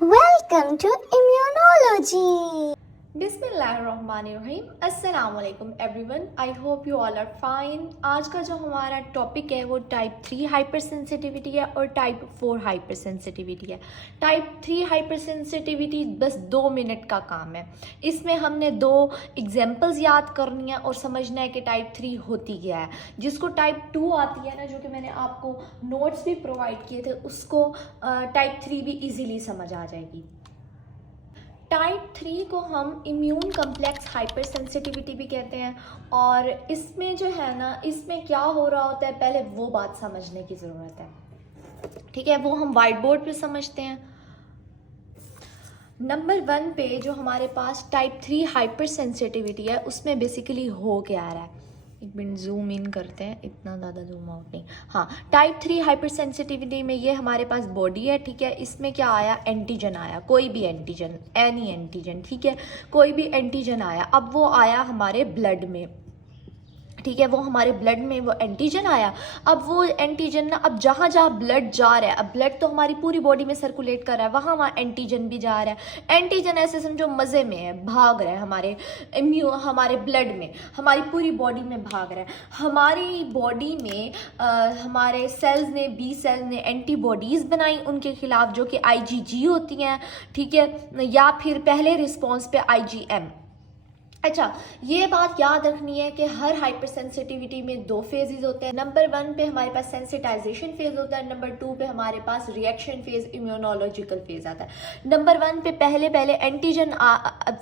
Welcome to Immunology. बिस्मिल्लाहिर्रहमानिर्रहीम अस्सलाम वालेकुम everyone, I hope you all are fine. आज का जो हमारा टॉपिक है वो टाइप 3 हाइपर सेंसिटिविटी है और टाइप 4 हाइपर सेंसिटिविटी है। टाइप 3 हाइपर सेंसिटिविटी बस 2 मिनट का काम है। इसमें हमने 2 एग्जांपल्स याद करनी है और समझना है कि टाइप 3 होती क्या है। जिसको टाइप 2 आती है ना, जो कि मैंने आपको नोट्स भी प्रोवाइड किए थे, उसको टाइप 3 भी इजीली समझ आ जाएगी। टाइप 3 को हम इम्यून कम्प्लेक्स हाइपर सेंसिटिविटी भी कहते हैं। और इसमें जो है ना, इसमें क्या हो रहा होता है, पहले वो बात समझने की ज़रूरत है। ठीक है, वो हम वाइट बोर्ड पे समझते हैं। नंबर 1 पे जो हमारे पास टाइप 3 हाइपर सेंसिटिविटी है, उसमें बेसिकली हो क्या रहा है। एक मिनट जूम इन करते हैं, इतना ज़्यादा जूम आउट नहीं। हाँ, टाइप 3 हाइपर सेंसिटिविटी में ये हमारे पास बॉडी है। ठीक है, इसमें क्या आया, एंटीजन आया, कोई भी एंटीजन, एनी एंटीजन। ठीक है, कोई भी एंटीजन आया। अब वो आया हमारे ब्लड में। ठीक है, वो हमारे ब्लड में वो एंटीजन आया। अब वो एंटीजन ना, अब जहाँ जहाँ ब्लड जा रहा है, अब ब्लड तो हमारी पूरी बॉडी में सर्कुलेट कर रहा है, वहाँ वहाँ एंटीजन भी जा रहा है। एंटीजन ऐसे समझो मज़े में है, भाग रहा है हमारे ब्लड में, हमारी पूरी बॉडी में भाग रहा है। हमारी बॉडी में हमारे सेल्स ने, बी सेल्स ने एंटीबॉडीज़ बनाई उनके खिलाफ, जो कि IgG होती हैं। ठीक है, या फिर पहले रिस्पॉन्स पे IgM। अच्छा, ये बात याद रखनी है कि हर हाइपर सेंसिटिविटी में 2 फेजेस होते हैं। नंबर 1 पे हमारे पास सेंसिटाइजेशन फेज होता है, नंबर 2 पे हमारे पास रिएक्शन फेज, इम्यूनोलॉजिकल फेज आता है। नंबर 1 पे पहले एंटीजन,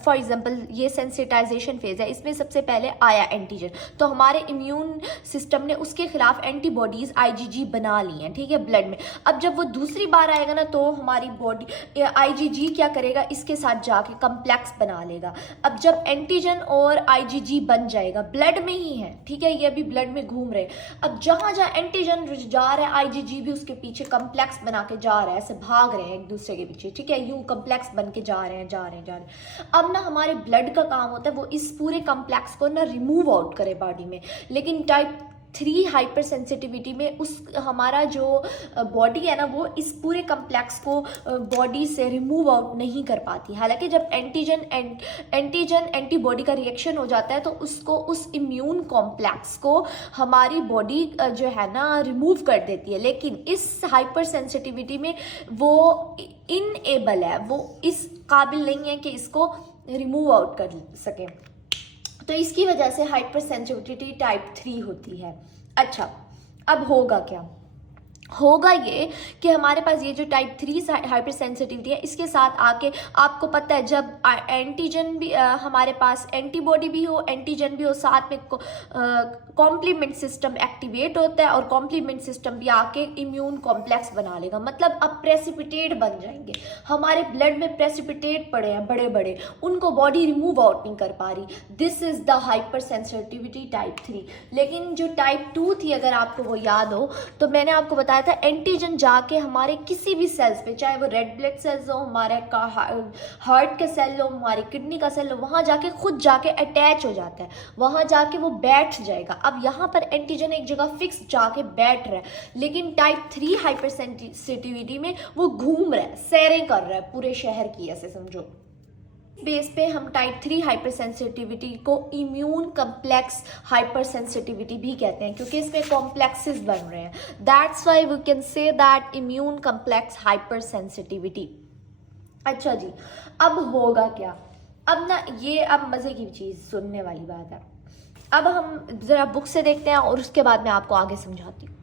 फॉर एग्जांपल ये सेंसिटाइजेशन फेज है, इसमें सबसे पहले आया एंटीजन, तो हमारे इम्यून सिस्टम ने उसके खिलाफ एंटीबॉडीज IgG बना ली हैं। ठीक है, ब्लड में। अब जब वो दूसरी बार आएगा ना, तो हमारी बॉडी IgG क्या करेगा, इसके साथ जाके कम्प्लेक्स बना लेगा। अब जब एंटीजन और IgG बन जाएगा, ब्लड में ही है। ठीक है, ये अभी ब्लड में घूम रहे हैं। अब जहां जहां एंटीजन जा रहा है, IgG भी उसके पीछे कम्प्लेक्स बना के जा रहा है, ऐसे भाग रहे हैं एक दूसरे के पीछे। ठीक है, यूं कम्प्लेक्स बन के जा रहे हैं। अब ना हमारे ब्लड का काम होता है वो इस पूरे कम्प्लेक्स को ना रिमूव आउट करे बॉडी में। लेकिन टाइप 3 हाइपर सेंसिटिविटी में उस हमारा जो बॉडी है ना, वो इस पूरे कम्प्लेक्स को बॉडी से रिमूव आउट नहीं कर पाती। हालांकि जब एंटीजन एंटीबॉडी का रिएक्शन हो जाता है, तो उसको, उस इम्यून कॉम्प्लेक्स को हमारी बॉडी जो है ना रिमूव कर देती है। लेकिन इस हाइपर सेंसिटिविटी में वो इनएबल है, वो इस काबिल नहीं है कि इसको रिमूव आउट कर सके। तो इसकी वजह से हाइपर सेंसिटिविटी टाइप 3 होती है। अच्छा, अब होगा क्या, होगा ये कि हमारे पास ये जो टाइप 3 हाइपर सेंसिटिविटी है, इसके साथ आके आपको पता है, जब एंटीजन भी हमारे पास एंटीबॉडी भी हो, एंटीजन भी हो, साथ में कॉम्प्लीमेंट सिस्टम एक्टिवेट होता है, और कॉम्प्लीमेंट सिस्टम भी आके इम्यून कॉम्प्लेक्स बना लेगा। मतलब अब प्रेसिपिटेट बन जाएंगे, हमारे ब्लड में प्रेसिपिटेट पड़े हैं बड़े बड़े, उनको बॉडी रिमूव आउट नहीं कर पा रही। This is the hyper sensitivity type 3। लेकिन जो टाइप 2 थी, अगर आपको वो याद हो, तो मैंने आपको बताया था, एंटीजन जाके हमारे किसी भी सेल्स पे, चाहे वो रेड ब्लड सेल्स हो, हमारे हार्ट का सेल हो, हमारी किडनी का सेल हो, वहां जाके खुद जाके अटैच हो जाता है, वहां जाके वो बैठ जाएगा। अब यहाँ पर एंटीजन एक जगह फिक्स जाके बैठ रहा है। लेकिन टाइप 3 हाइपर सेंसिटिविटी में वो घूम रहा है, सैरें कर रहा है पूरे शहर की, ऐसे समझो। बेस पे हम टाइप 3 हाइपर सेंसिटिविटी को इम्यून कम्प्लेक्स हाइपर सेंसिटिविटी भी कहते हैं, क्योंकि इसमें कॉम्प्लेक्सेस बन रहे हैं। That's why we can say that immune complex hyper sensitivity. अच्छा जी, अब होगा क्या, अब ना ये, अब मज़े की चीज़, सुनने वाली बात है। अब हम ज़रा बुक से देखते हैं और उसके बाद मैं आपको आगे समझाती हूँ।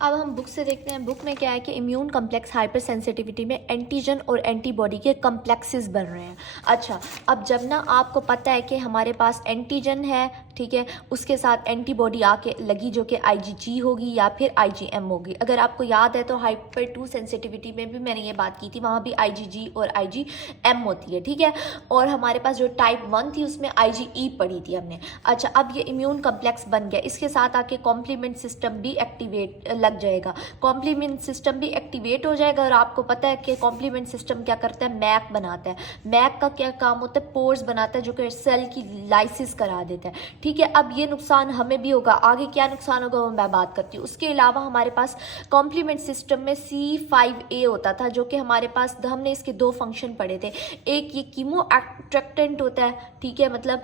अब हम बुक से देखते हैं। बुक में क्या है कि इम्यून कम्प्लेक्स हाइपर सेंसिटिविटी में एंटीजन और एंटीबॉडी के कम्प्लेक्सेस बन रहे हैं। अच्छा, अब जब ना आपको पता है कि हमारे पास एंटीजन है, ठीक है, उसके साथ एंटीबॉडी आके लगी, जो कि IgG होगी या फिर IgM होगी। अगर आपको याद है तो हाइपर 2 सेंसिटिविटी में भी मैंने ये बात की थी, वहाँ भी IgG और IgM होती है। ठीक है, और हमारे पास जो टाइप 1 थी, उसमें IgE पढ़ी थी हमने। अच्छा, अब ये इम्यून कम्प्लेक्स बन गया, इसके साथ आके कॉम्प्लीमेंट सिस्टम भी एक्टिवेट लग जाएगा, कॉम्प्लीमेंट सिस्टम भी एक्टिवेट हो जाएगा। और आपको पता है कि कॉम्प्लीमेंट सिस्टम क्या करता है, मैक बनाता है। मैक का क्या काम होता है, पोर्स बनाता है जो कि सेल की लाइसिस करा देता है। ठीक है, अब ये नुकसान हमें भी होगा, आगे क्या नुकसान होगा वो मैं बात करती हूँ। उसके अलावा हमारे पास कॉम्प्लीमेंट सिस्टम में C5a होता था, जो कि हमारे पास हमने इसके दो फंक्शन पढ़े थे। एक ये कीमो अट्रैक्टेंट होता है, ठीक है, मतलब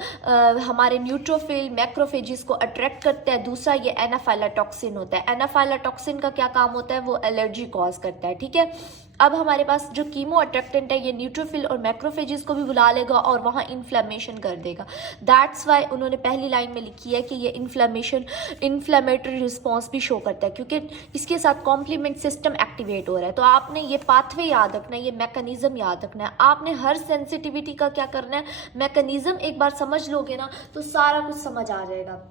हमारे न्यूट्रोफिल मैक्रोफेजिस को अट्रैक्ट करता है। दूसरा ये एनाफाइलाटॉक्सिन होता है। एनाफाइलाटॉक्सिन का क्या काम होता है, वो एलर्जी कॉज करता है। ठीक है, अब हमारे पास जो कीमो अट्रैक्टेंट है ये न्यूट्रोफिल और मैक्रोफेजिस को भी बुला लेगा और वहाँ इन्फ्लेमेशन कर देगा। दैट्स वाई उन्होंने पहली लाइन में लिखी है कि ये इन्फ्लेमेटरी रिस्पॉन्स भी शो करता है, क्योंकि इसके साथ कॉम्प्लीमेंट सिस्टम एक्टिवेट हो रहा है। तो आपने ये पाथवे याद रखना है, ये मैकेनिज्म याद रखना है। आपने हर सेंसिटिविटी का क्या करना है, मैकेनिज्म एक बार समझ लोगे ना तो सारा कुछ समझ आ जाएगा।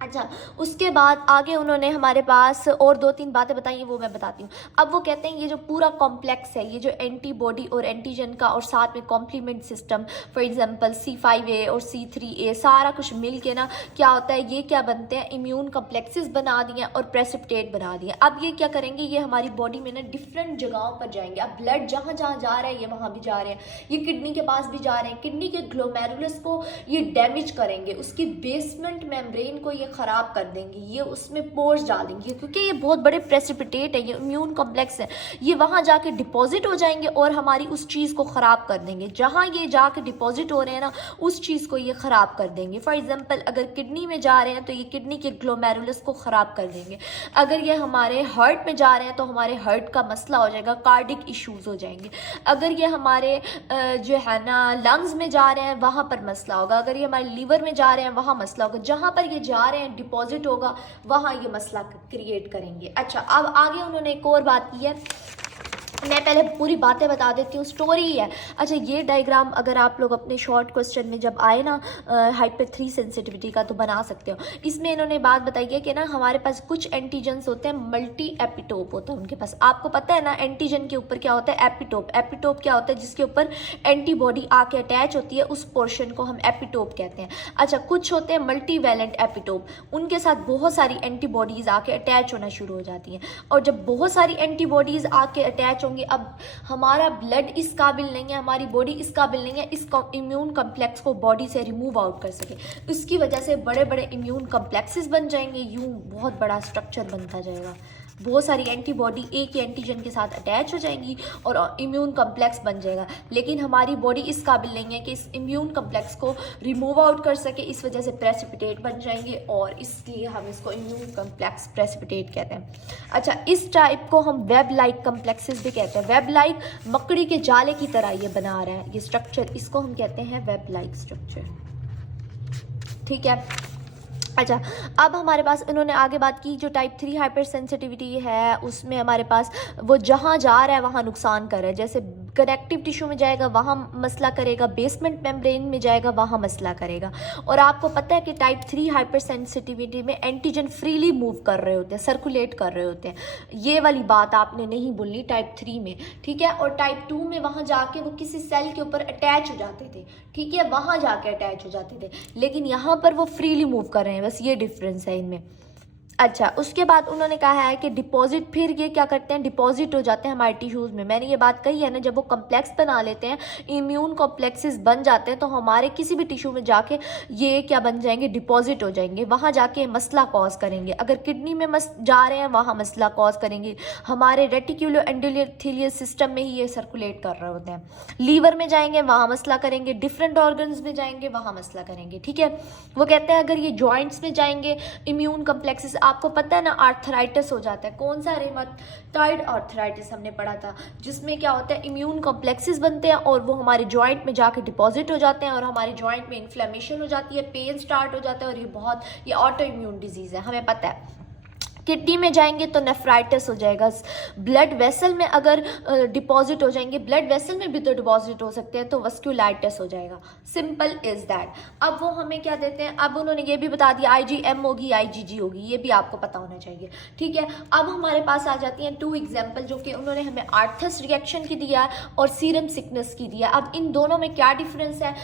अच्छा, उसके बाद आगे उन्होंने हमारे पास और दो तीन बातें बताई हैं, वो मैं बताती हूँ। अब वो कहते हैं ये जो पूरा कॉम्प्लेक्स है, ये जो एंटीबॉडी और एंटीजन का और साथ में complement system, for example C5a और C3a, सारा कुछ मिल के ना क्या होता है, ये क्या बनते हैं, इम्यून कॉम्प्लेक्सेस बना दिए और प्रेसिपिटेट बना दिए। अब ये क्या करेंगे, ये हमारी बॉडी में ना डिफरेंट जगहों पर जाएंगे। अब ब्लड जहाँ जहाँ जा रहा है ये वहाँ भी जा रहे हैं, ये किडनी के पास भी जा रहे हैं। किडनी के ग्लोमेरुलस को ये डैमेज करेंगे, उसकी बेसमेंट मेम्ब्रेन को ये खराब कर देंगे, ये उसमें पोर्स डालेंगे, क्योंकि ये बहुत बड़े प्रेसिपिटेट है, ये इम्यून कॉम्प्लेक्स है। ये वहाँ जाके डिपॉजिट हो जाएंगे और हमारी उस चीज़ को ख़राब कर देंगे। जहाँ ये जाके डिपॉजिट हो रहे हैं ना, उस चीज़ को ये ख़राब कर देंगे। फॉर एग्जांपल अगर किडनी में जा रहे हैं तो ये किडनी के ग्लोमेरुलस को ख़राब कर देंगे। अगर ये हमारे हार्ट में जा रहे हैं तो हमारे हार्ट का मसला हो जाएगा, कार्डिक इश्यूज़ हो जाएंगे। अगर ये हमारे जो है ना लंग्स में जा रहे हैं वहाँ पर मसला होगा। अगर ये हमारे लीवर में जा रहे हैं वहाँ मसला होगा। जहाँ पर ये जा रहे हैं डिपॉजिट होगा वहां ये मसला क्रिएट करेंगे। अच्छा, अब आगे उन्होंने एक और बात की है, मैं पहले पूरी बातें बता देती हूँ, स्टोरी है। अच्छा, ये डायग्राम अगर आप लोग अपने शॉर्ट क्वेश्चन में जब आए ना हाइपर 3 सेंसिटिविटी का तो बना सकते हो। इसमें इन्होंने बात बताई है कि ना हमारे पास कुछ एंटीजन्स होते हैं, मल्टी एपिटोप होता है उनके पास। आपको पता है ना एंटीजन के ऊपर क्या होता है, एपिटोप। एपिटोप क्या होता है, जिसके ऊपर एंटीबॉडी आके अटैच होती है, उस पोर्शन को हम एपिटोप कहते हैं। अच्छा, कुछ होते हैं मल्टी वैलेंट एपिटोप, उनके साथ बहुत सारी एंटीबॉडीज आके अटैच होना शुरू हो जाती हैं। और जब बहुत सारी एंटीबॉडीज आके अटैच होंगे, अब हमारा ब्लड इस काबिल नहीं है, हमारी बॉडी इस काबिल नहीं है इस इम्यून कम्प्लेक्स को बॉडी से रिमूव आउट कर सके। इसकी वजह से बड़े बड़े इम्यून कम्प्लेक्सेस बन जाएंगे, यूं बहुत बड़ा स्ट्रक्चर बनता जाएगा। बहुत सारी एंटीबॉडी एक ही एंटीजन के साथ अटैच हो जाएंगी और इम्यून कम्प्लेक्स बन जाएगा। लेकिन हमारी बॉडी इस काबिल नहीं है कि इस इम्यून कम्प्लेक्स को रिमूव आउट कर सके, इस वजह से प्रेसिपिटेट बन जाएंगे और इसलिए हम इसको इम्यून कम्प्लेक्स प्रेसिपिटेट कहते हैं। अच्छा, इस टाइप को हम वेब लाइक कम्प्लेक्सेस भी कहते हैं। वेब लाइक मकड़ी के जाले की तरह ये बना रहा है ये स्ट्रक्चर, इसको हम कहते हैं वेब लाइक स्ट्रक्चर। ठीक है। अच्छा, अब हमारे पास इन्होंने आगे बात की, जो टाइप 3 हाइपर सेंसिटिविटी है उसमें हमारे पास वो जहाँ जा रहा है वहाँ नुकसान कर रहा है। जैसे कनेक्टिव टिश्यू में जाएगा वहाँ मसला करेगा, बेसमेंट मेम्ब्रेन में जाएगा वहाँ मसला करेगा। और आपको पता है कि टाइप 3 हाइपर सेंसिटिविटी में एंटीजन फ्रीली मूव कर रहे होते हैं, सर्कुलेट कर रहे होते हैं। ये वाली बात आपने नहीं बोलनी टाइप 3 में, ठीक है। और टाइप 2 में वहाँ जाके वो किसी सेल के ऊपर अटैच हो जाते थे, ठीक है, वहाँ जाके अटैच हो जाते थे। लेकिन यहाँ पर वो फ्रीली मूव कर रहे हैं, बस ये डिफरेंस है इनमें। अच्छा, उसके बाद उन्होंने कहा है कि डिपॉजिट, फिर ये क्या करते हैं, डिपॉजिट हो जाते हैं हमारे टिश्यूज़ में। मैंने ये बात कही है ना, जब वो कम्प्लेक्स बना लेते हैं, इम्यून कॉम्प्लेक्सेस बन जाते हैं, तो हमारे किसी भी टिश्यू में जाके ये क्या बन जाएंगे, डिपॉजिट हो जाएंगे, वहाँ जाके मसला कॉज करेंगे। अगर किडनी में जा रहे हैं वहाँ मसला कॉज करेंगे, हमारे रेटिक्यूलो एंडोथेलियल सिस्टम में ही ये सर्कुलेट कर रहे होते हैं। लीवर में जाएंगे वहाँ मसला करेंगे, डिफरेंट ऑर्गन्स में जाएंगे वहाँ मसला करेंगे, ठीक है। वो कहते हैं अगर ये जॉइंट्स में जाएंगे इम्यून कम्प्लेक्सेस, आपको पता है ना आर्थराइटिस हो जाता है। कौन सा, रिमेटॉइड आर्थराइटिस हमने पढ़ा था, जिसमें क्या होता है इम्यून कॉम्प्लेक्सेस बनते हैं और वो हमारे जॉइंट में जाके डिपॉजिट हो जाते हैं और हमारे जॉइंट में इन्फ्लेमेशन हो जाती है, पेन स्टार्ट हो जाता है और ये ऑटो इम्यून डिजीज़ है, हमें पता है। किडनी में जाएंगे तो नेफ्राइटिस हो जाएगा। ब्लड वेसल में अगर डिपॉजिट हो जाएंगे, ब्लड वेसल में भी तो डिपॉजिट हो सकते हैं, तो वस्कुलाइटिस हो जाएगा। Simple is that. अब वो हमें क्या देते हैं, अब उन्होंने ये भी बता दिया IgM होगी, IgG होगी, ये भी आपको पता होना चाहिए, ठीक है। अब हमारे पास आ जाती हैं 2 एग्जाम्पल, जो कि उन्होंने हमें आर्थस रिएक्शन की दिया है और सीरम सिकनेस की दिया है। अब इन दोनों में क्या डिफरेंस है,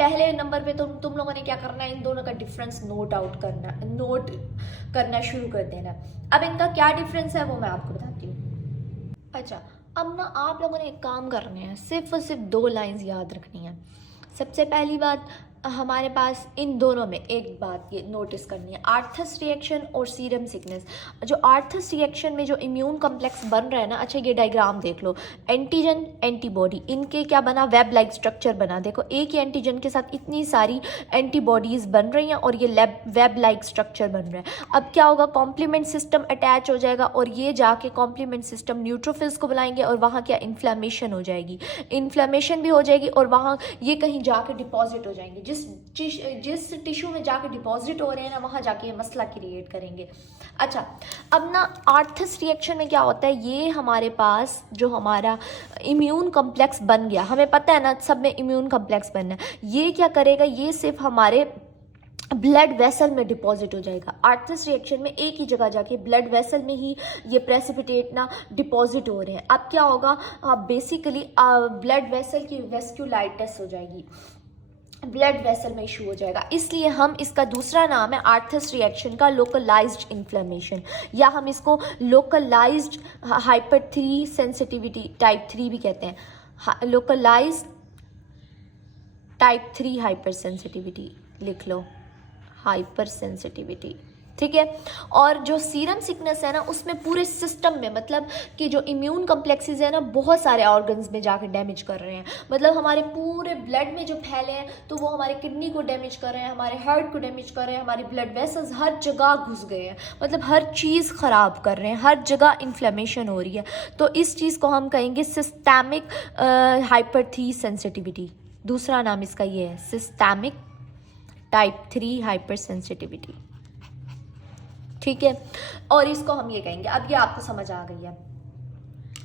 पहले नंबर पे तुम लोगों ने क्या करना है, इन दोनों का डिफरेंस नोट करना शुरू कर देना। अब इनका क्या डिफरेंस है वो मैं आपको बताती हूँ। अच्छा, अब ना आप लोगों ने एक काम करने हैं, सिर्फ और सिर्फ 2 लाइंस याद रखनी है। सबसे पहली बात, हमारे पास इन दोनों में एक बात ये नोटिस करनी है, आर्थस रिएक्शन और सीरम सिकनेस। जो आर्थस रिएक्शन में जो इम्यून कॉम्प्लेक्स बन रहा है ना, अच्छा ये डायग्राम देख लो, एंटीजन एंटीबॉडी, इनके क्या बना, वेब लाइक स्ट्रक्चर बना। देखो एक ही एंटीजन के साथ इतनी सारी एंटीबॉडीज बन रही हैं और ये वेब लाइक स्ट्रक्चर बन रहा है। अब क्या होगा, कॉम्प्लीमेंट सिस्टम अटैच हो जाएगा और ये जाके कॉम्प्लीमेंट सिस्टम न्यूट्रोफिल्स को बुलाएंगे और वहाँ क्या इन्फ्लेमेशन हो जाएगी, इन्फ्लेमेशन भी हो जाएगी और वहाँ ये कहीं जाके डिपॉजिट हो जाएंगे। जिस टिश्यू में जाके डिपॉजिट हो रहे हैं ना, वहाँ जाके ये मसला क्रिएट करेंगे। अच्छा, अब ना आर्थस रिएक्शन में क्या होता है, ये हमारे पास जो हमारा इम्यून कॉम्प्लेक्स बन गया, हमें पता है ना सब में इम्यून कॉम्प्लेक्स बनना है, ये क्या करेगा, ये सिर्फ हमारे ब्लड वेसल में डिपॉजिट हो जाएगा। आर्थस रिएक्शन में एक ही जगह जाके ब्लड वेसल में ही ये प्रेसिपिटेट ना डिपॉजिट हो रहे हैं। अब क्या होगा, बेसिकली ब्लड वेसल की वेस्क्यूलाइटिस हो जाएगी, ब्लड वेसल में इशू हो जाएगा। इसलिए हम इसका दूसरा नाम है आर्थस रिएक्शन का लोकलाइज्ड इन्फ्लेमेशन, या हम इसको लोकलाइज्ड हाइपर 3 सेंसिटिविटी टाइप 3 भी कहते हैं। लोकलाइज्ड टाइप 3 हाइपर सेंसिटिविटी लिख लो, हाइपर सेंसिटिविटी, ठीक है। और जो सीरम सिकनेस है ना, उसमें पूरे सिस्टम में, मतलब कि जो इम्यून कॉम्प्लेक्सेस है ना, बहुत सारे ऑर्गन्स में जाकर डैमेज कर रहे हैं। मतलब हमारे पूरे ब्लड में जो फैले हैं तो वो हमारे किडनी को डैमेज कर रहे हैं, हमारे हार्ट को डैमेज कर रहे हैं, हमारे ब्लड वेसल्स हर जगह घुस गए हैं, मतलब हर चीज़ ख़राब कर रहे हैं, हर जगह इन्फ्लेमेशन हो रही है। तो इस चीज़ को हम कहेंगे सिस्टेमिक हाइपर 3 सेंसिटिविटी। दूसरा नाम इसका ये है, सिस्टेमिक टाइप 3 हाइपर सेंसिटिविटी, ठीक है। और इसको हम ये कहेंगे, अब ये आपको समझ आ गई है।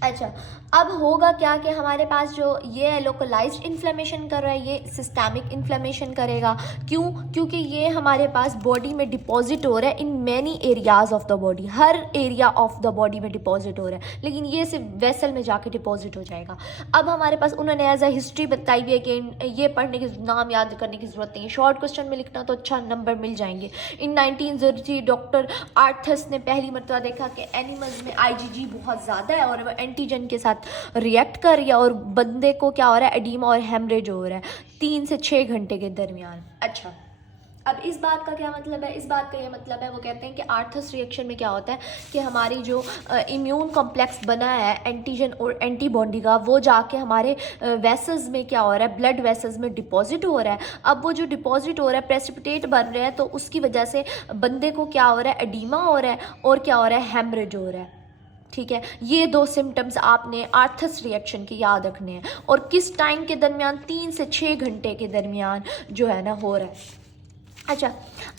अच्छा, अब होगा क्या कि हमारे पास जो ये है लोकलाइज्ड इन्फ्लेमेशन कर रहा है, ये सिस्टेमिक इन्फ्लेमेशन करेगा। क्यों? क्योंकि ये हमारे पास बॉडी में डिपॉजिट हो रहा है in many areas of the body, her area of the body में डिपॉजिट हो रहा है, लेकिन ये सिर्फ वेसल में जाके डिपॉजिट हो जाएगा। अब हमारे पास उन्होंने एज अ हिस्ट्री बताई हुई है कि ये पढ़ने के नाम याद करने की जरूरत नहीं है, शॉर्ट क्वेश्चन में लिखना तो अच्छा नंबर मिल जाएंगे। इन 1903 डॉक्टर आर्थस ने पहली मरतबा देखा कि एनिमल्स में IgG बहुत ज़्यादा है और एंटीजन के साथ रिएक्ट कर रही है और बंदे को क्या हो रहा है, एडीमा और हेमरेज हो रहा है 3 से 6 घंटे के दरमियान। अच्छा, अब इस बात का क्या मतलब है, इस बात का ये मतलब है, वो कहते हैं कि आर्थस रिएक्शन में क्या होता है कि हमारी जो इम्यून कॉम्प्लेक्स बना है एंटीजन और एंटीबॉडी का, वो जाके हमारे वेसल्स में क्या हो रहा है, ब्लड वेसल्स में डिपॉजिट हो रहा है। अब वो जो डिपॉजिट हो रहा है, प्रेसिपिटेट बन रहे हैं, तो उसकी वजह से बंदे को क्या हो रहा है, एडीमा हो रहा है और क्या हो रहा है, हेमरेज हो रहा है, ठीक है। ये 2 सिम्टम्स आपने आर्थस रिएक्शन के याद रखने हैं और किस टाइम के दरमियान, 3 से 6 घंटे के दरमियान जो है ना हो रहा है। अच्छा,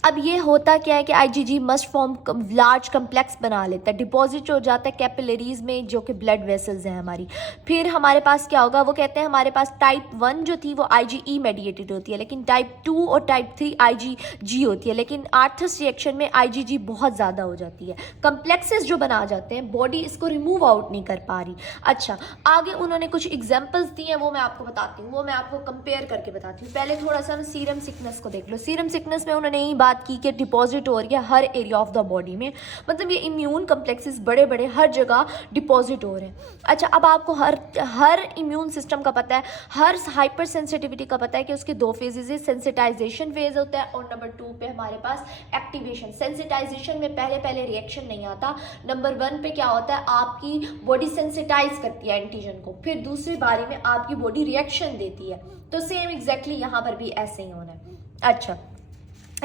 अब ये होता क्या है कि IgG must form large complex बना लेता है, डिपॉजिट हो जाता है कैपिलरीज में जो कि ब्लड वेसल्स हैं हमारी। फिर हमारे पास क्या होगा, वो कहते हैं हमारे पास टाइप 1 जो थी वो IgE मेडिएटेड होती है, लेकिन टाइप 2 और टाइप 3 IgG होती है। लेकिन आर्थस रिएक्शन में IgG बहुत ज़्यादा हो जाती है, कम्प्लेक्सेस जो बना जाते हैं, बॉडी इसको रिमूव आउट नहीं कर पा रही। अच्छा, आगे उन्होंने कुछ एग्जाम्पल्स दिए हैं, वो मैं आपको बताती हूँ, वो मैं आपको कंपेयर करके बताती हूँ। पहले थोड़ा सा सीरम सिकनेस को देख लो। सीरम सिकनेस में उन्होंने यही बात की कि डिपॉजिट हो रही है हर एरिया ऑफ द बॉडी में, मतलब ये इम्यून कॉम्प्लेक्सेस बड़े बड़े हर जगह डिपॉजिट हो रहे हैं। अच्छा, अब आपको हर इम्यून सिस्टम का पता है, हर हाइपर सेंसिटिविटी का पता है कि उसके 2 फेजेस है, सेंसिटाइजेशन फेज होता है और नंबर 2 पे हमारे पास एक्टिवेशन। सेंसिटाइजेशन में पहले रिएक्शन नहीं आता, नंबर 1 पे क्या होता है, आपकी बॉडी सेंसिटाइज करती है एंटीजन को, फिर दूसरी बारी में आपकी बॉडी रिएक्शन देती है। तो सेम एग्जैक्टली यहाँ पर भी ऐसे ही होना है। अच्छा,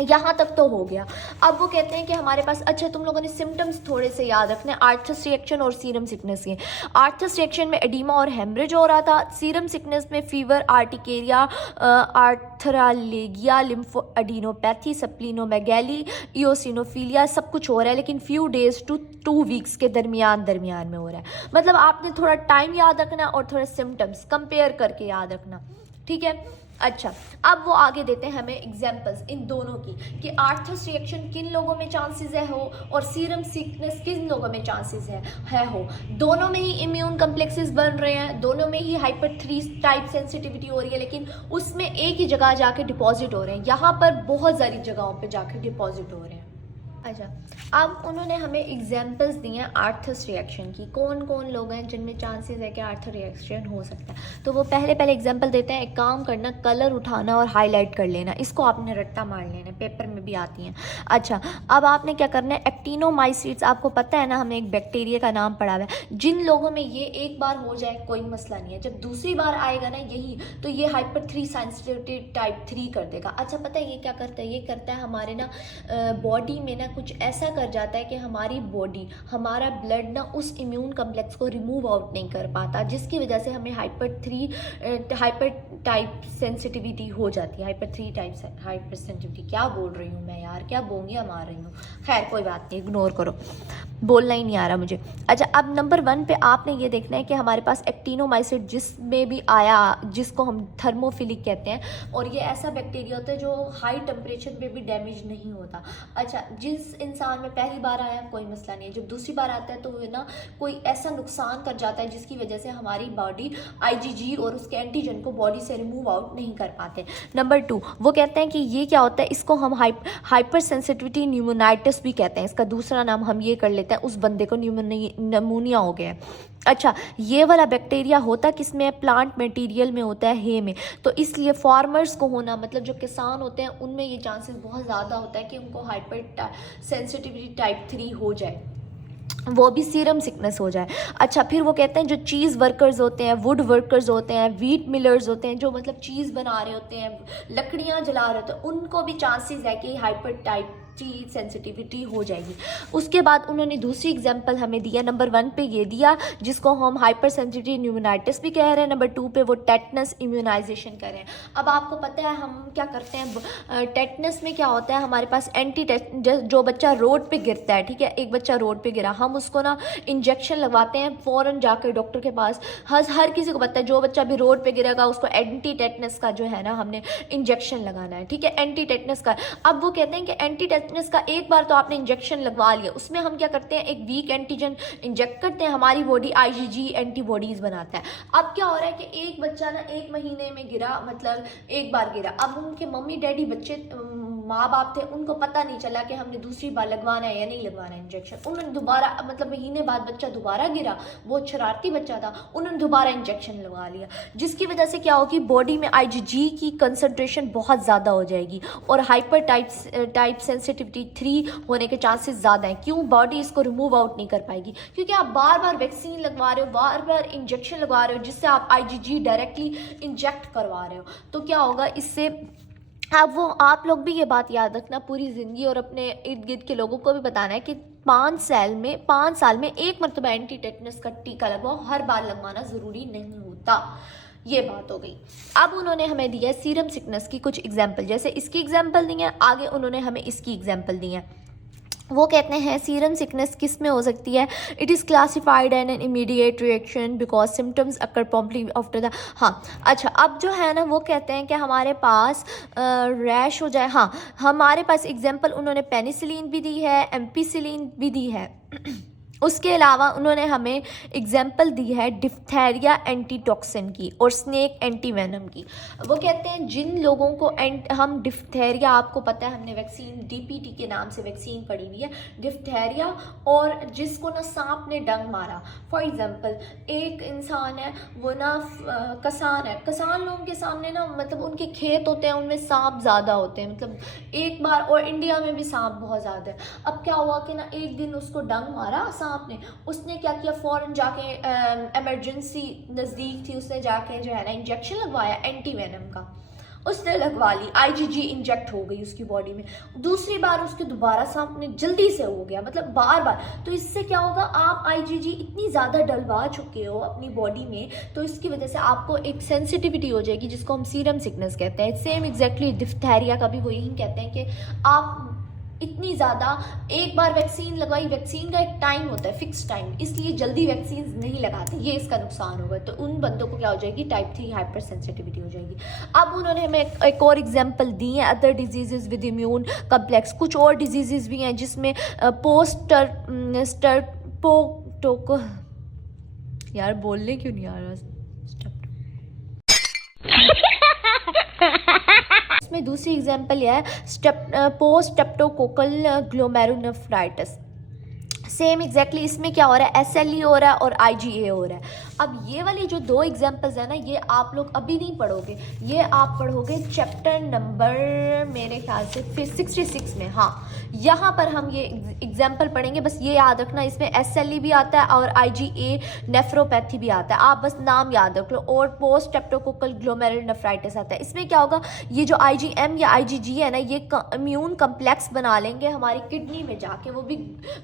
यहाँ तक तो हो गया। अब वो कहते हैं कि हमारे पास, अच्छा तुम लोगों ने सिम्टम्स थोड़े से याद रखने आर्थस रिएक्शन और सीरम सिकनेस के। आर्थस रिएक्शन में एडीमा और हेमरेज हो रहा था, सीरम सिकनेस में fever, urticaria, arthralgia, lymphadenopathy, splenomegaly, eosinophilia सब कुछ हो रहा है, लेकिन फ्यू डेज टू 2 वीक्स के दरमियान में हो रहा है। मतलब आपने थोड़ा टाइम याद रखना और थोड़े सिम्टम्स कंपेयर करके याद रखना, ठीक है। अच्छा, अब वो आगे देते हैं हमें एग्जांपल्स इन दोनों की कि आर्थस रिएक्शन किन लोगों में चांसेस है हो और सीरम सिकनेस किन लोगों में चांसेस है हो। दोनों में ही इम्यून कम्प्लेक्सेस बन रहे हैं, दोनों में ही हाइपर 3 टाइप सेंसिटिविटी हो रही है, लेकिन उसमें एक ही जगह जाके डिपॉजिट हो रहे हैं, यहाँ पर बहुत सारी जगहों पे जाके डिपॉजिट हो रहे हैं। अच्छा, अब उन्होंने हमें एग्जांपल्स दिए हैं आर्थस रिएक्शन की, कौन कौन लोग हैं जिनमें चांसेस है कि आर्थस रिएक्शन हो सकता है। तो वो पहले एग्जांपल देते हैं, एक काम करना, कलर उठाना और हाईलाइट कर लेना, इसको आपने रट्टा मार लेना, पेपर में भी आती हैं। अच्छा, अब आपने क्या करना है, एक्टिनोमाइसीट्स, आपको पता है ना, हमने एक बैक्टीरिया का नाम पढ़ा हुआ है, जिन लोगों में ये एक बार हो जाए कोई मसला नहीं है, जब दूसरी बार आएगा ना यही, तो ये हाइपर 3 सेंसिटिविटी टाइप 3 कर देगा। अच्छा, पता है ये क्या करता है, ये करता है हमारे ना बॉडी में ना कुछ ऐसा कर जाता है कि हमारी बॉडी, हमारा ब्लड ना उस इम्यून कम्प्लेक्स को रिमूव आउट नहीं कर पाता, जिसकी वजह से हमें हाइपर टाइप सेंसिटिविटी हो जाती है। हाइपर 3 टाइप हाइपर सेंसिटिविटी, क्या बोल रही हूँ मैं यार, क्या बोंगिया मार रही हूँ, खैर कोई बात नहीं, इग्नोर करो, बोलना ही नहीं आ रहा मुझे। अच्छा, अब नंबर 1 पे आपने ये देखना है कि हमारे पास एक्टिनोमाइसिट जिसमें भी आया, जिसको हम थर्मोफिलिक कहते हैं, और ये ऐसा बैक्टीरिया होता है जो हाई टेम्परेचर पे भी डैमेज नहीं होता। अच्छा, जिस इंसान में पहली बार आया कोई मसला नहीं है, जब दूसरी बार आता है तो वो ना कोई ऐसा नुकसान कर जाता है जिसकी वजह से हमारी बॉडी IgG और उसके एंटीजन को बॉडी से रिमूव आउट नहीं कर पाते। नंबर 2, वो कहते हैं कि ये क्या होता है, इसको हम हाइपर सेंसिटिविटी न्यूमोनाइटिस भी कहते हैं, इसका दूसरा नाम हम ये कर लेते हैं, उस बंदे को निमोनिया हो गया है। अच्छा, ये वाला बैक्टीरिया होता किसमें है, प्लांट मटेरियल में होता है, हे में, तो इसलिए फार्मर्स को होना, मतलब जो किसान होते हैं उनमें ये चांसेस बहुत ज़्यादा होता है कि उनको हाइपर सेंसिटिविटी टाइप 3 हो जाए, वो भी सीरम सिकनेस हो जाए। अच्छा, फिर वो कहते हैं जो चीज़ वर्कर्स होते हैं, वुड वर्कर्स होते हैं, व्हीट मिलर्स होते हैं, जो मतलब चीज़ बना रहे होते हैं, लकड़ियाँ जला रहे होते हैं, उनको भी चांसेस है कि हाइपर टाइप सेंसिटिविटी हो जाएगी। उसके बाद उन्होंने दूसरी एग्जांपल हमें दिया, नंबर 1 पे ये दिया जिसको हम हाइपर सेंसिटिव न्यूमोनाइटिस भी कह रहे हैं, नंबर 2 पे वो टेटनस इम्यूनाइजेशन कर रहे हैं। अब आपको पता है हम क्या करते हैं, टेटनस में क्या होता है, हमारे पास जो बच्चा रोड पे गिरता है, ठीक है, एक बच्चा रोड पे गिरा, हम उसको ना इंजेक्शन लगवाते हैं फ़ौरन जाकर डॉक्टर के पास। हर किसी को पता है जो बच्चा भी रोड पे गिरेगा उसको एंटी टेटनस का जो है ना हमने इंजेक्शन लगाना है, ठीक है, एंटी टेटनस का। अब वो कहते हैं कि एंटी टेटनस का एक बार तो आपने इंजेक्शन लगवा लिया, उसमें हम क्या करते हैं, एक वीक एंटीजन इंजेक्ट करते हैं, हमारी बॉडी IgG एंटीबॉडीज बनाता है। अब क्या हो रहा है कि एक बच्चा ना 1 महीने में गिरा, मतलब एक बार गिरा, अब उनके मम्मी डैडी बच्चे माँ बाप थे, उनको पता नहीं चला कि हमने दूसरी बार लगवाना है या नहीं लगवाना है इंजेक्शन। उन्होंने दोबारा, मतलब महीने बाद बच्चा दोबारा गिरा, बहुत शरारती बच्चा था, उन्होंने दोबारा इंजेक्शन लगवा लिया, जिसकी वजह से क्या होगी, बॉडी में IgG की कंसंट्रेशन बहुत ज़्यादा हो जाएगी और हाइपर टाइप सेंसिटिविटी 3 होने के चांसेस ज़्यादा हैं। क्यों, बॉडी इसको रिमूव आउट नहीं कर पाएगी, क्योंकि आप बार बार वैक्सीन लगवा रहे हो, बार बार इंजेक्शन लगवा रहे हो, जिससे आप IgG डायरेक्टली इंजेक्ट करवा रहे हो, तो क्या होगा इससे। अब वो आप लोग भी ये बात याद रखना पूरी ज़िंदगी, और अपने इर्द गिर्द के लोगों को भी बताना है कि 5 साल में एक मरतबा एंटी टेटनस का टीका लगवाओ, हर बार लगवाना ज़रूरी नहीं होता। ये बात हो गई। अब उन्होंने हमें दिया सीरम सिकनेस की कुछ एग्जाम्पल, जैसे इसकी एग्जाम्पल दी है, आगे उन्होंने हमें इसकी एग्जाम्पल दी है। वो कहते हैं सीरम सिकनेस किस में हो सकती है, it is classified an immediate reaction because symptoms occur promptly after the. हाँ, अच्छा, अब जो है ना वो कहते हैं कि हमारे पास रैश हो जाए। हाँ, हमारे पास एग्जांपल उन्होंने पेनिसिलिन भी दी है, एम्पिसिलिन भी दी है। उसके अलावा उन्होंने हमें एग्जाम्पल दी है डिफ्थेरिया एंटीटॉक्सिन की और स्नेक एंटीवेनम की। वो कहते हैं जिन लोगों को हम डिफ्थेरिया, आपको पता है हमने वैक्सीन DPT के नाम से वैक्सीन पड़ी हुई है, डिफ्थेरिया, और जिसको ना सांप ने डंग मारा। फॉर एग्जांपल एक इंसान है, वो ना किसान है, किसान लोगों के सामने ना, मतलब उनके खेत होते हैं, उनमें सांप ज़्यादा होते हैं, मतलब एक बार, और इंडिया में भी सांप बहुत ज़्यादा है। अब क्या हुआ कि ना एक दिन उसको डंग मारा आपने, उसने क्या किया, फौरन जाके इमरजेंसी नज़दीक थी, उसने जाके जो है ना इंजेक्शन लगवाया एंटीवेनम का, उसने लगवा ली, IgG इंजेक्ट हो गई उसकी बॉडी में। दूसरी बार उसके दोबारा सांप ने जल्दी से हो गया, मतलब बार बार। तो इससे क्या होगा, आप IgG इतनी ज़्यादा डलवा चुके हो अपनी बॉडी में, तो इसकी वजह से आपको एक सेंसिटिविटी हो जाएगी जिसको हम सीरम सिकनेस कहते हैं। सेम एग्जैक्टली डिफ्थेरिया का भी वो यही कहते हैं कि आप इतनी ज़्यादा, एक बार वैक्सीन लगवाई, वैक्सीन का एक टाइम होता है, फिक्स टाइम, इसलिए जल्दी वैक्सीन नहीं लगाते, ये इसका नुकसान होगा। तो उन बंदों को क्या हो जाएगी, टाइप 3 हाइपर सेंसिटिविटी हो जाएगी। अब उन्होंने हमें एक और एग्जांपल दी है, other diseases with immune complex. कुछ और डिजीजेज भी हैं जिसमें टोको, यार बोलने क्यों नहीं आ रहा, इसमें दूसरी एग्जांपल यह है post streptococcal glomerulonephritis. Same exactly इसमें क्या हो रहा है, SLE हो रहा है और IgA हो रहा है। अब ये वाली जो दो एग्जांपल्स है ना, ये आप लोग अभी नहीं पढ़ोगे, ये आप पढ़ोगे चैप्टर नंबर मेरे ख्याल से फिर 66 में। हाँ, यहाँ पर हम ये एग्जाम्पल पढ़ेंगे, बस ये याद रखना, इसमें SLE भी आता है और IgA नेफ्रोपैथी भी आता है, आप बस नाम याद रख लो, और पोस्ट स्ट्रेप्टोकोकल ग्लोमेरुलोनेफ्राइटिस आता है। इसमें क्या होगा, ये जो IgM या IgG है ना, ये इम्यून कम्प्लेक्स बना लेंगे हमारी किडनी में जाके, वो भी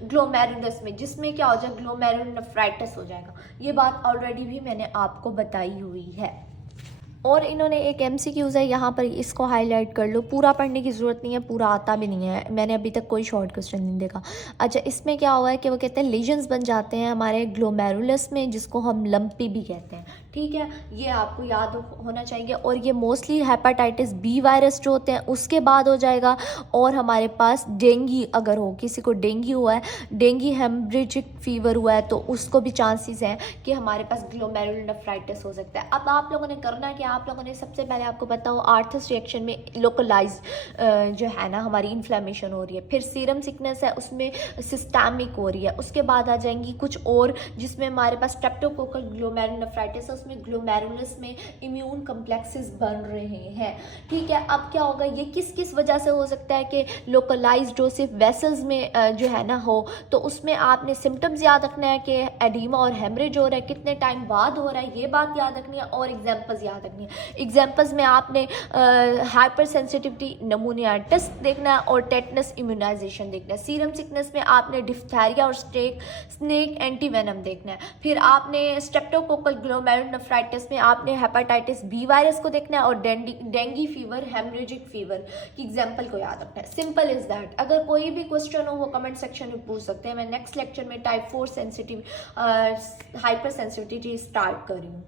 ग्लोमेरुलस में, जिसमें क्या हो जाएगा, ग्लोमेरुलोनेफ्राइटिस हो जाएगा। ये बात ऑलरेडी भी मैंने आपको बताई हुई है। और इन्होंने एक MCQs है, यहाँ पर इसको हाईलाइट कर लो, पूरा पढ़ने की ज़रूरत नहीं है, पूरा आता भी नहीं है, मैंने अभी तक कोई शॉर्ट क्वेश्चन नहीं देखा। अच्छा, इसमें क्या हुआ है कि वो कहते हैं लीजन्स बन जाते हैं हमारे ग्लोमेरुलस में, जिसको हम लंपी भी कहते हैं, ठीक है, ये आपको याद होना चाहिए। और ये मोस्टली हेपेटाइटिस B वायरस जो होते हैं उसके बाद हो जाएगा। और हमारे पास डेंगू, अगर हो किसी को डेंगू हुआ है, डेंगू हेमरेजिक फीवर हुआ है, तो उसको भी चांसेस हैं कि हमारे पास ग्लोमेरुलोनेफ्राइटिस हो सकता है। अब आप लोगों ने करना है कि आप लोगों ने सबसे पहले, आपको पता हो आर्थस रिएक्शन में लोकलाइज जो है ना हमारी इन्फ्लेमेशन हो रही है, फिर सीरम सिकनेस है उसमें सिस्टमिक हो रही है, उसके बाद आ जाएंगी कुछ और जिसमें हमारे पास स्ट्रेप्टोकोकल ग्लोमेरुलोनेफ्राइटिस है, उसमें ग्लोमेरुलस में इम्यून कम्प्लेक्सेस बन रहे हैं, ठीक है। अब क्या होगा, ये किस किस वजह से हो सकता है कि लोकलाइज जो सिर्फ वेसल्स में जो है ना हो, तो उसमें आपने सिम्टम्स याद रखना है कि एडीमा और हेमरेज हो रहा है, कितने टाइम बाद हो रहा है, ये बात याद रखनी है, और एग्जाम्पल्स याद रखनी है। एग्जाम्पल्स में आपने हाइपर सेंसिटिविटी नमूनिया टेस्ट देखना है और टेटनस इम्यूनाइजेशन देखना है। सीरम सिकनेस में आपने डिफ्थेरिया और स्नेक एंटीवेनम देखना है। फिर आपने स्ट्रेप्टोकोकल ग्लोमेरुलोनेफ्राइटिस में आपने हेपेटाइटिस B वायरस को देखना है और डेंगू फीवर, हेमरेजिक फीवर की एग्जाम्पल को याद रखना है। Simple is that. अगर कोई भी क्वेश्चन हो वो कमेंट सेक्शन में पूछ सकते हैं। मैं नेक्स्ट लेक्चर में type 4 sensitive hyper sensitivity start कर रही हूँ।